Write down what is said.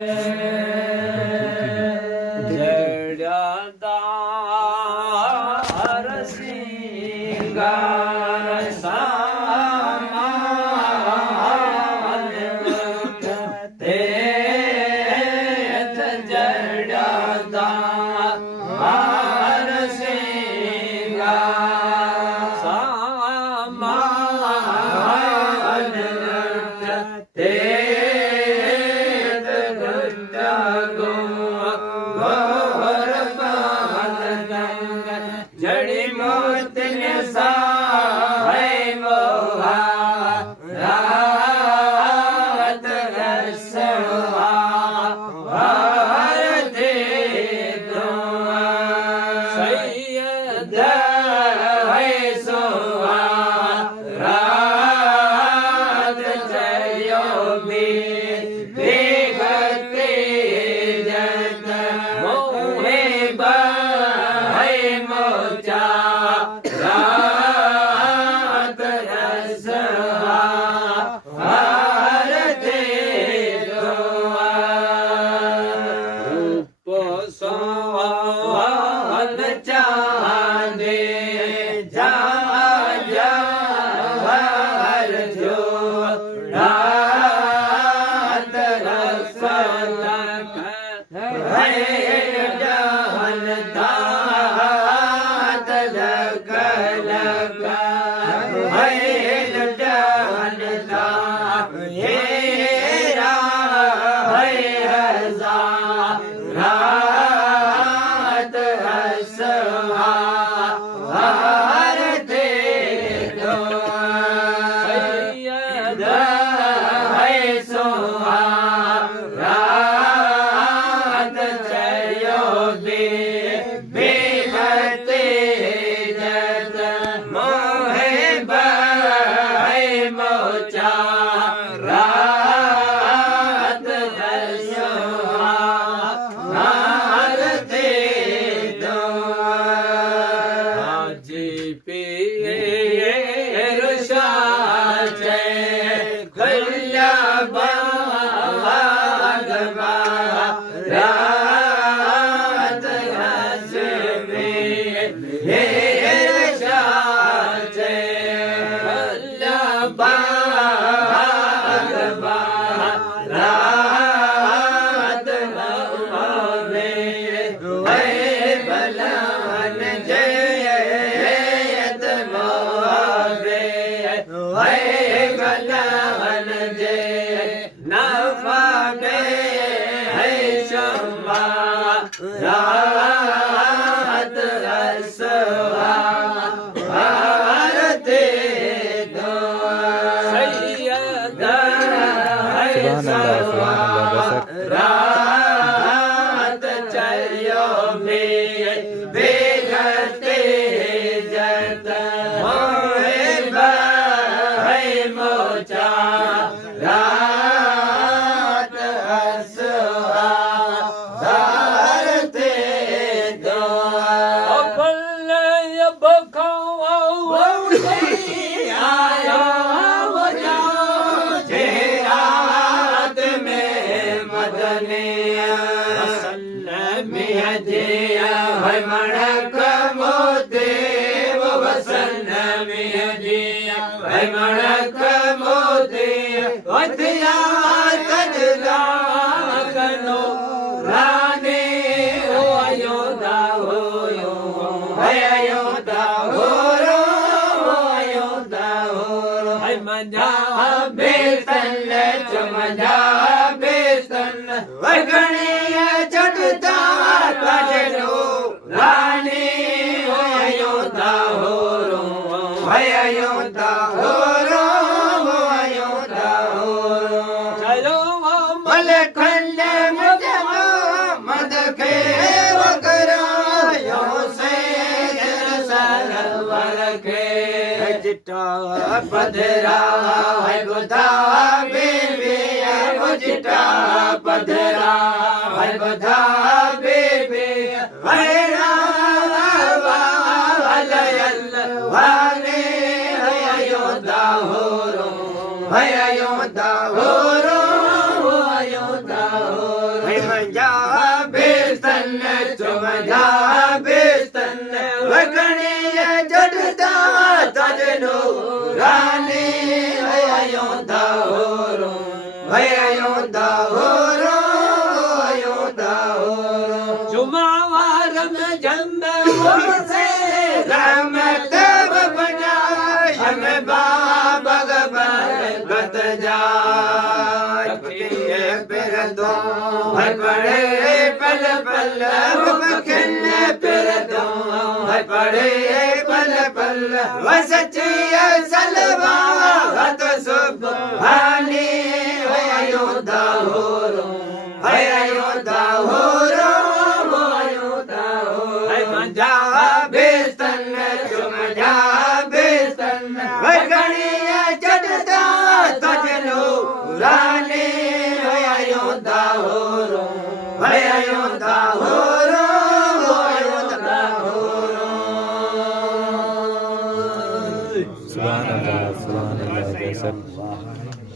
જડદાર સિંગાર સામાન તે જડદાર સિંગાર સામાન તે જડી મોત ને સાય મોહા રાત રસવા ભારતે સૈયદ હૈ સોહા રાત જયો ભેગતે જત મોહે રાત રસવા ભારતે રૂપ સોવન ચાંદે જાર જો રાત રસવા હૈ જહનતા रात हसवा भारते सैयद है सोहा रात जयो बेहते जत मोहे है मोचा रात हसवा रात हसवे रात बलन जयत मोरे गलन जय नफा है शम्मा रात हसवा भारते सैयद है सवा रात चलो बेगते जत मोहे है मोचा रात हसवा भारते आया रात में मदनिया मिया है मणक मोते वसन मिया है मणक मोते वतिया तजला कनो राने हो अयोधा होयो है अयोधा होरो अयोधा होरो है मजा बेसन चमजा बेसन वगणिय चढ़ता कजरो रानी हो अयोधा होरो है अयोधा होरो अयोधा होरो चलो मलखंड मद के वकरायो से सरवर के जिटा पधरा है बुधा बेबी जिटा पधरा है बुधा बेबी है वाले है अयोध्या हो रो अयोध्या हो रो पंजाबिस्तन पंजाबिस्तन वगणीय जड़ता तजनो रानी आयो दाहोरो आयो दाहोरो आयो दाहोरो जुमावार में जन्म से रहमत बनाए हमें बाबा गत जा पेर दो हर पड़े पल पल बखन पेर दो हर पड़े पल पल वसचिया सलवा गत सुभानी आयो दाहोरो आयो दाहोरो आयो दाहोरो पंजाबिस्तन पंजाबिस्तन वगणीय जड़ता तजनो रानी आयो दाहोरो आयो दाहोरो आयो दाहोरो सुभान अल्लाह जैसा